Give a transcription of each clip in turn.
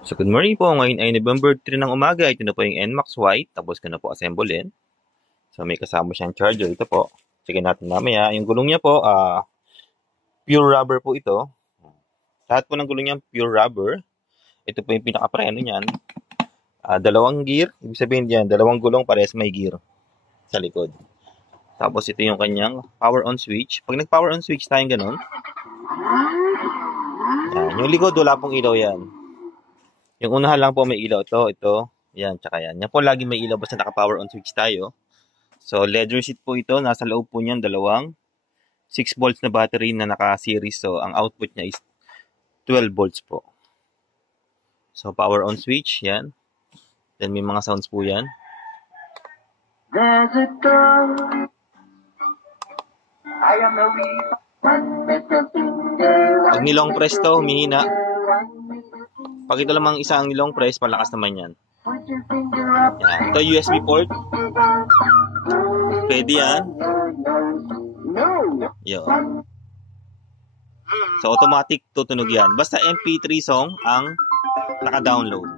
So good morning po, ngayon ay November 3 ng umaga, ito na po yung NMAX White, tapos ko na po assemblein. So may kasama siyang charger, ito po. Sige natin mamaya, yung gulong niya po, pure rubber po ito. Lahat po ng gulong niya pure rubber. Ito po yung pinaka-preno niyan. Dalawang gear, ibig sabihin diyan, dalawang gulong parehas may gear sa likod. Tapos ito yung kanyang power on switch. Pag nag-power on switch tayong ganun, yung likod wala pong ilaw yan. Yung unahan lang po may ilaw ito, yan, tsaka yan. Yan po lagi may ilaw basta naka-power on switch tayo. So, leather seat po ito. Nasa loob po niyan dalawang 6 volts na battery na naka-series. So, ang output niya is 12 volts po. So, power on switch, yan. Then, may mga sounds po yan. Pag nilong press to, humihina. Pag ito lamang isang nilong press, malakas naman yan. Yan. Ito USB port. Pwede yan. Yun. So, automatic tutunog yan. Basta MP3 song ang naka-download.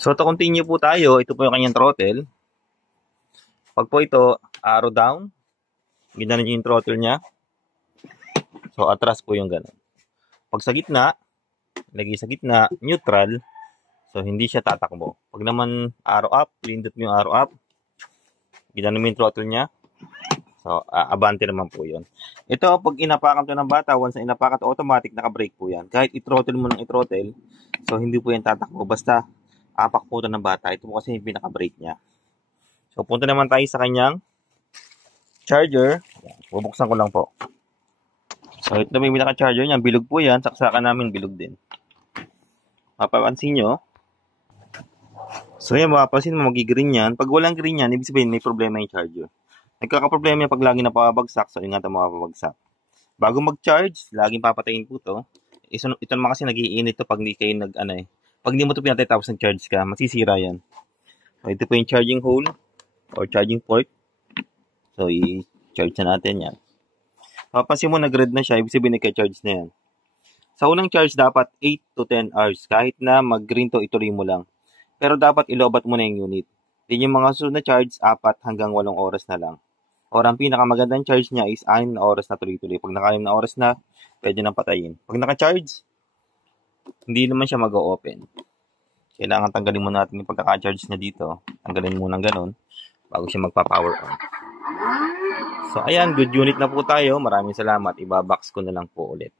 So, to continue po tayo. Ito po yung kanyang throttle. Pag po ito, arrow down. Ginanon yung throttle niya. So, atras po yung ganun. Pag sa gitna, lagi sa gitna, neutral. So, hindi siya tatakbo. Pag naman arrow up, pindot mo yung arrow up. Ginanon mo yung throttle niya. So, abante naman po yun. Ito, pag inapakan to ng bata, once na inapakan to, automatic naka-brake po yan. Kahit i-throttle mo ng i-throttle, so hindi po yan tatakbo. Basta, apak po to ng bata. Ito po kasi yung pinaka-brake niya. So, punta naman tayo sa kanyang charger. Bubuksan ko lang po. So, ito na yung pinaka-charger niya. Bilog po yan. Saksakan namin, bilog din. Mapapansin nyo. So, yan, mapapansin mo, mag-green yan. Pag walang green yan, ibig sabihin, may problema yung charger. Nagkakaproblema pag lagi napapabagsak, so ingatan mo mapapabagsak. Bago mag-charge, laging papatayin po to. Ito naman kasi nag-iinit to pag hindi kayo pag hindi mo to pinatay tapos nag-charge ka, masisira yan. So, ito po yung charging hole or charging port. So, i-charge na natin yan. Papansin mo nag-red na siya, ibig sabihin nagka-charge na yan. Sa unang charge, dapat 8 to 10 hours. Kahit na mag-green to, ituloy mo lang. Pero dapat ilobat mo na yung unit. Then yung mga susunod na charge, 4 hanggang 8 oras na lang. Or ang pinakamagandang charge niya is 6 na oras na tuloy-tuloy. Pag naka-6 na oras na, pwede nang patayin. Pag naka-charge, hindi naman siya mag-o-open. Kailangan tanggalin mo natin yung pagkaka-charge niya dito. Tanggalin mo ng ganun bago siya magpa-power on. So ayan, good unit na po tayo. Maraming salamat. Ibabox ko na lang po ulit.